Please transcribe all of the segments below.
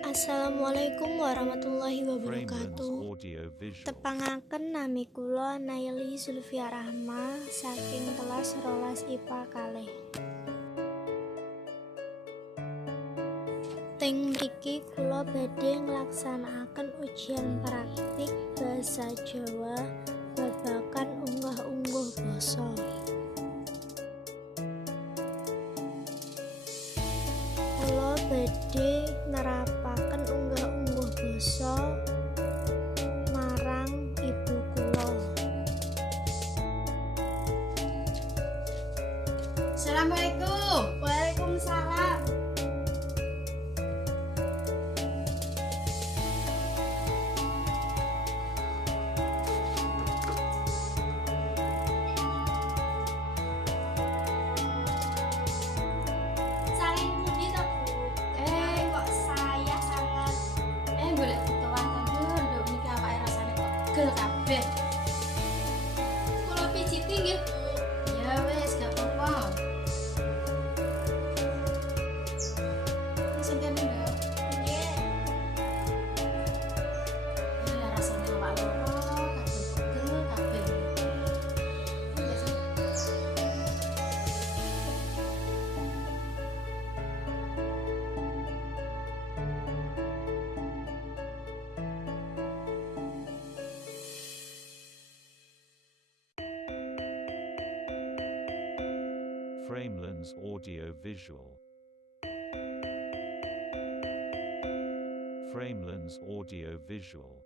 Assalamualaikum warahmatullahi Framelands wabarakatuh. audio visual. Tepangaken nami kula Naili Zulfia Rahma saking kelas 12 IPA kalih. Teng mriki kula badhe nglaksanakaken ujian praktik basa Jawa babagan unggah-ungguh basa. Kula badhe nerapaken unggah-ungguh basa marang ibu kula. Assalamualaikum. Waalaikumsalam. Saling pundi to, Bu? Kok saya sangat Boleh ditoan dulu nduk niki awake rasane pegel kabeh. kula pijiti nggih, Bu. Ya wis gak apa-apa. Wis kene nduk. Nggih. Ya rasane awak loro kabeh pegel kabeh. Framelands audio visual. Framelands audio visual.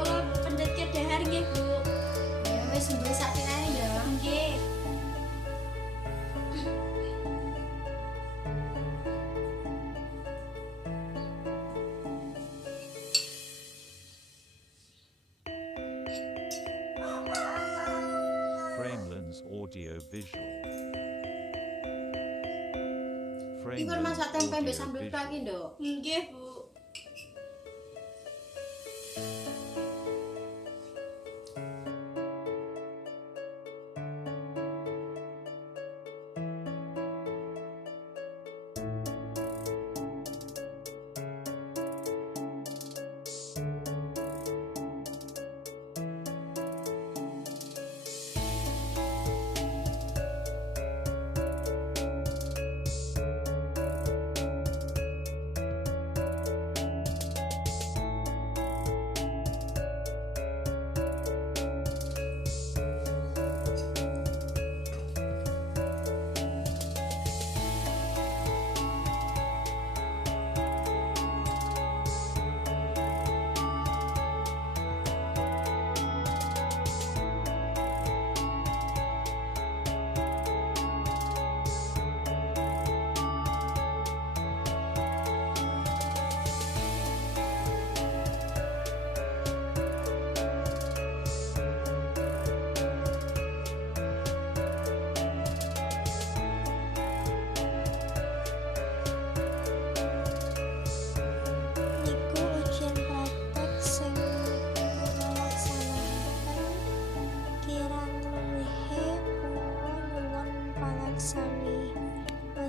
Kula pendet kedahar nggih, Bu. Ya wis mbok sak tinae nduk. Nggih. Framelands audio visual. Iku masak tempe mbek sambel tok iki nduk. Nggih, Bu.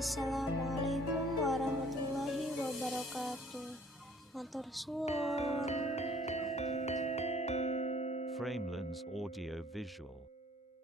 Wassalamualaikum warahmatullahi wabarakatuh. atuh. Matur suwun. Framelens Audio Visual.